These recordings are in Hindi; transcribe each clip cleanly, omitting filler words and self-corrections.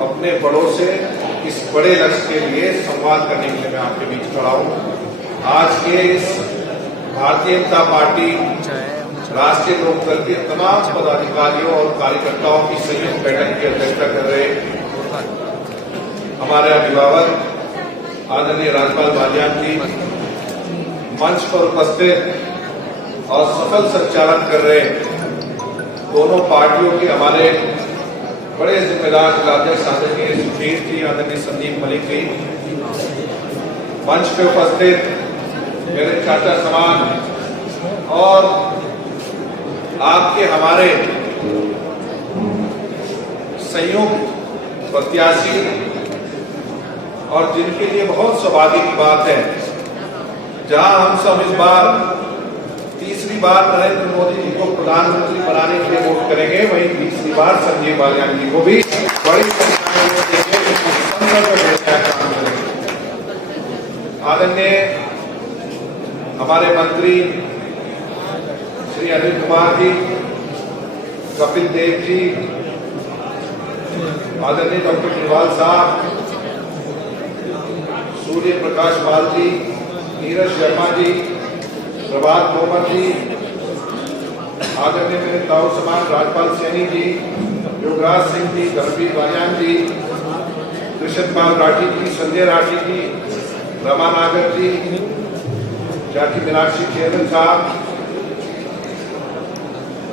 अपने बड़ों से इस बड़े लक्ष्य के लिए संवाद करने के लिए मैं आपके बीच खड़ा हूँ। आज के इस भारतीय जनता पार्टी राष्ट्रीय लोकदल के तमाम पदाधिकारियों और कार्यकर्ताओं की संयुक्त बैठक की अध्यक्षता कर रहे हमारे अभिभावक आदरणीय राज्यपाल बालियान जी, मंच पर उपस्थित और सफल संचालन कर रहे दोनों पार्टियों के हमारे बड़े जिम्मेदार जिलाध्यक्ष आदरणीय सुधीर जी, आदरणीय संदीप मलिक जी, मंच पे उपस्थित मेरे चाचा समान और आपके हमारे संयुक्त प्रत्याशी और जिनके लिए बहुत सौभाग्य की बात है, जहां हम सब इस बार तीसरी बार नरेंद्र मोदी जी को प्रधानमंत्री बनाने के लिए वोट करेंगे, वहीं तीसरी बार संजीव बालियान जी को भी बड़ी संख्या में वोट देंगे। आदरणीय हमारे मंत्री श्री अनिल कुमार जी, कपिल देव जी, आदरणीय डॉक्टर टिवाल साहब, सूर्य प्रकाश पाल जी, नीरज शर्मा जी, प्रभात तोमर जी, आदरणीय मेरे ताऊ समान राजपाल सैनी जी, योगराज सिंह जी, धर्मवीर बालियान जी, कृष्णपाल राठी जी, संजय राठी जी, रमा नागर जी, चाची मीनाक्षी चेतन साहब,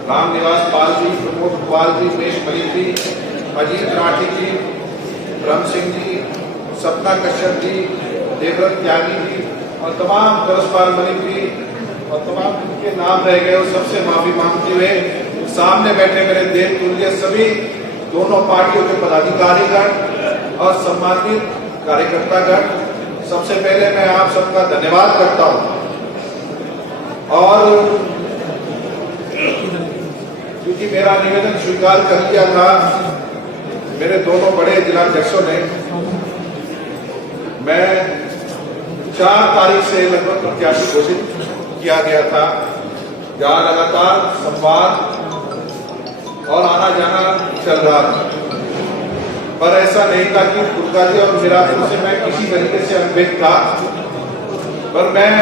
राम निवास पाल जी, प्रमोद कुमार जी, उमेश मलिक जी, अजीत राठी जी, ब्रह्म सिंह जी, सपना कश्यप जी, देवव्रत त्यागी जी और तमाम तरसपाल मलिक जी और तमाम उनके नाम रह गए, और सबसे माफी मांगते हुए सामने बैठे मेरे देव तुल्य सभी दोनों पार्टियों के पदाधिकारीगण और सम्मानित कार्यकर्तागण, सबसे पहले मैं आप सबका धन्यवाद करता हूं। और क्योंकि मेरा निवेदन स्वीकार कर लिया था मेरे दोनों बड़े जिलाध्यक्षों ने, मैं 4 तारीख से लगभग प्रत्याशी घोषित किया गया था, जहां लगातार संवाद और आना जाना चल रहा था, पर ऐसा नहीं था कि दुर्गा जी और मिरापुर से मैं किसी तरीके से अनभिज्ञ था। पर मैं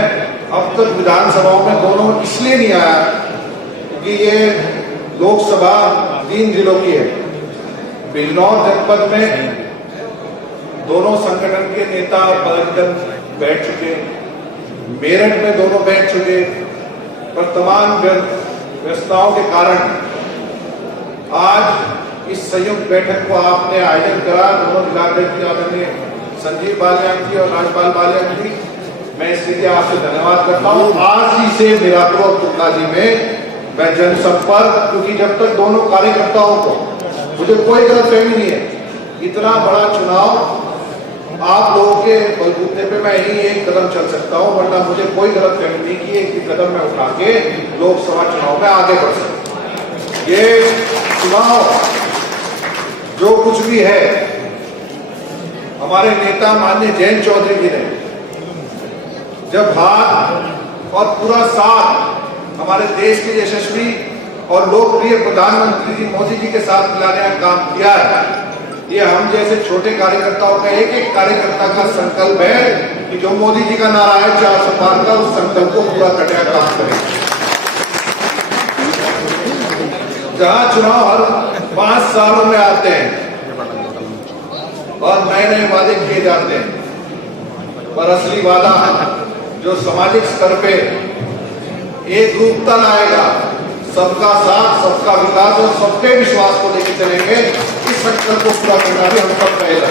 अब तक विधानसभाओं में दोनों इसलिए नहीं आया क्योंकि ये लोकसभा 3 जिलों की है। बिजनौर जनपद में दोनों संगठन के नेता और पदाधिकारी बैठ चुके, मेरठ में दोनों बैठ चुके, पर तमाम व्यस्तताओं के कारण आज इस संयुक्त बैठक को आपने आयोजन करा। दोनों जिलाध्यक्ष आदरणीय संजीव बालियान जी और राजपाल बालियान जी, मैं इसके लिए आपसे धन्यवाद करता हूँ। आज ही से मीरापुर और तुलना जी में मैं जनसंपर्क, क्योंकि जब तक दोनों कार्यकर्ताओं को, मुझे कोई गलतफहमी नहीं है, इतना बड़ा चुनाव आप लोगों के बलबूते पे मैं ही एक कदम चल सकता हूं, वरना मुझे कोई गलतफहमी नहीं कि एक कदम मैं उठा के लोकसभा चुनाव में आगे बढ़ सकता। ये चुनाव जो कुछ भी है, हमारे नेता माननीय जयंत चौधरी जी ने जब हाथ और पूरा साथ हमारे देश के यशस्वी और लोकप्रिय प्रधानमंत्री जी मोदी जी के साथ मिलाने का काम किया है, ये हम जैसे छोटे कार्यकर्ताओं का एक एक कार्यकर्ता का संकल्प है कि जो मोदी जी का नारा है 400 पार का, उस संकल्प को पूरा करने का काम करें। जहां चुनाव हर 5 सालों में आते हैं और नए नए वादे किए जाते हैं, पर असली वादा जो सामाजिक स्तर पे एक रूपता लाएगा, सबका साथ, सबका विकास और सबके विश्वास को लेकर चलेंगे, इस संकल्प को पूरा करना भी हम सब पहले।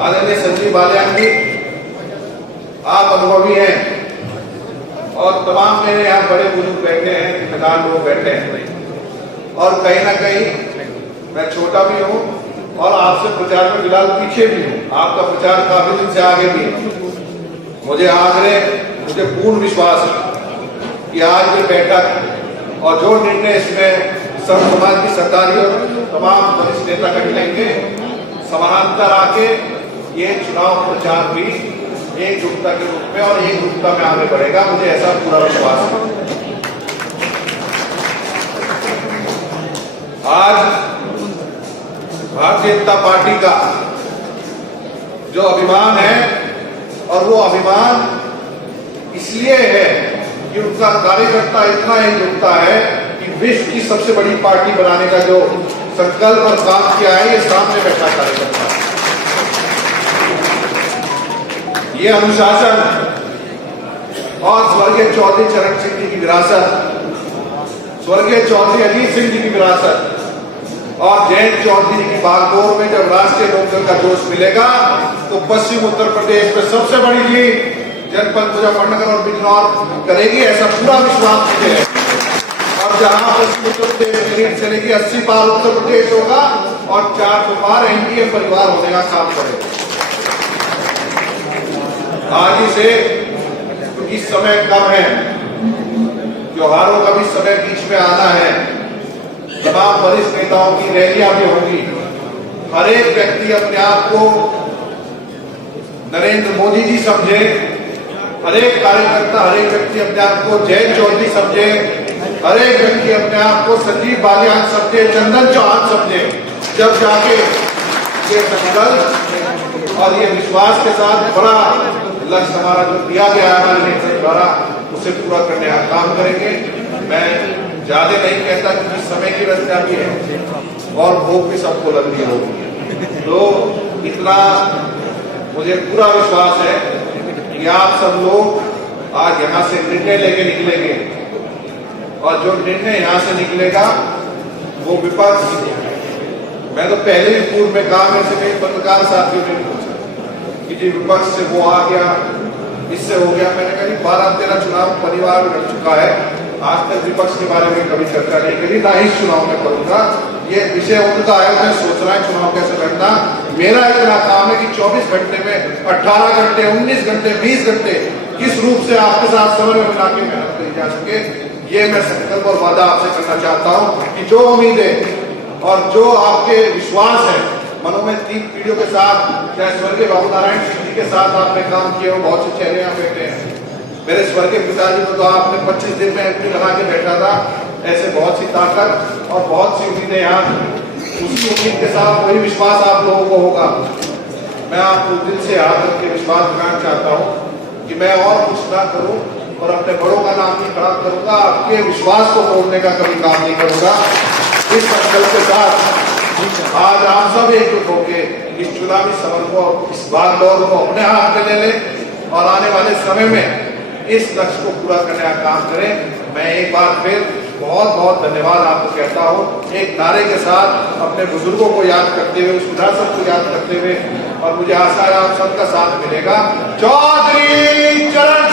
आदरणीय संजीव बालियान जी, आप अनुभवी हैं और तमाम मेरे यहाँ बड़े बुजुर्ग बैठे हैं, जिम्मेदार लोग बैठे हैं, और कहीं ना कहीं मैं छोटा भी हूँ और आपसे प्रचार में फिलहाल पीछे भी हूँ। आपका प्रचार काफी दिन से आगे भी है। मुझे पूर्ण विश्वास है कि आज की बैठक और जो निर्णय इसमें सर्व समाज की सरकारी और तमाम वरिष्ठ नेता कर लेंगे, समानांतर आके ये चुनाव प्रचार भी एकजुटता के रूप में और एकजुटता में आगे बढ़ेगा, मुझे ऐसा पूरा विश्वास है। आज भारतीय जनता पार्टी का जो अभिमान है, और वो अभिमान इसलिए है कि उनका कार्यकर्ता इतना एकजुटता है कि विश्व की सबसे बड़ी पार्टी बनाने का जो संकल्प और काम किया है, ये सामने बैठा कार्यकर्ता। ये अनुशासन और स्वर्गीय चौधरी चरण सिंह जी की विरासत, स्वर्गीय चौधरी अजीत सिंह जी की विरासत और जयंत चौधरी जी की बागडोर में जब राष्ट्रीय लोकदल का जोश मिलेगा तो पश्चिम उत्तर प्रदेश में सबसे बड़ी जीत जनपद मुजफ्फरनगर और बिजनौर करेगी, ऐसा पूरा विश्वास मुझे है। और जहां पश्चिम उत्तर प्रदेश में लीड चलेगी, 80 पार उत्तर प्रदेश होगा और 400 पार एनडीए परिवार होने का काम करेगा। आज ही से, क्योंकि समय कम है, त्योहारों का भी समय बीच में आना है, तमाम वरिष्ठ नेताओं की रैलियां भी होंगी। हर एक व्यक्ति अपने आप को नरेंद्र मोदी जी समझे, हर एक कार्यकर्ता, हर एक व्यक्ति अपने आप को जयंत चौधरी समझे, हर एक व्यक्ति अपने आप को संजीव बालियान समझे, चंदन चौहान समझे। जब जाके ये संकल्प और ये विश्वास के साथ बड़ा लक्ष्य हमारा जो दिया गया है हमारे नेतृत्व द्वारा, उसे पूरा करने का काम करेंगे। मैं ज्यादा नहीं कहता क्योंकि समय की रचना भी है और भूख भी सबको लग रही होगी, तो इतना मुझे पूरा विश्वास है कि आप सब लोग आज यहाँ से निर्णय लेके निकलेंगे, और जो निर्णय यहाँ से निकलेगा वो विपक्ष, मैं तो पहले भी पूर्व में कहा, में से कई पत्रकार साथियों ने पूछा कि जी विपक्ष से वो आ गया, इससे हो गया। मैंने कहा 12-13 चुनाव परिवार लड़ चुका है, आज तक विपक्ष के बारे में कभी चर्चा नहीं करी, ना ही चुनाव में करूंगा। ये विषय उनका है, मैं सोच रहा है चुनाव कैसे लड़ना। मेरा इतना काम है कि 24 घंटे में 18 घंटे, 19 घंटे, 20 घंटे किस रूप से आपके साथ समय में मिला के मेहनत करी जा सके, ये मैं संकल्प और वादा आपसे करना चाहता हूँ कि जो उम्मीदें और जो आपके विश्वास है मनों में 3 पीढ़ियों के साथ, चाहे स्वर्गीय बाबू नारायण सिंह जी के साथ आपने काम किया हो, बहुत से चेहरे यहाँ बैठे हैं। मेरे स्वर्गीय पिताजी को तो आपने 25 दिन में एंट्री लगा के बैठा था, ऐसे बहुत सी ताकत और बहुत सी उम्मीदें यहाँ, उसकी उम्मीद के साथ वही विश्वास आप लोगों को होगा। मैं आपको दिल से हाथ रख के विश्वास दिलाना चाहता हूँ कि मैं और कुछ ना करूँ और अपने बड़ों का नाम नहीं खराब करूंगा, आपके विश्वास को तोड़ने का कभी काम नहीं करूंगा। इस संकल्प के साथ आज आप सब एकजुट होके इस चुनावी समर को, इस बागडोर को अपने हाथ में ले लें और आने वाले समय में इस लक्ष्य को पूरा करने का काम करें। मैं एक बार फिर बहुत बहुत धन्यवाद आपको कहता हूँ, एक नारे के साथ अपने बुजुर्गों को याद करते हुए, उस विरासत को याद करते हुए, और मुझे आशा है आप सबका साथ मिलेगा। चौधरी चरण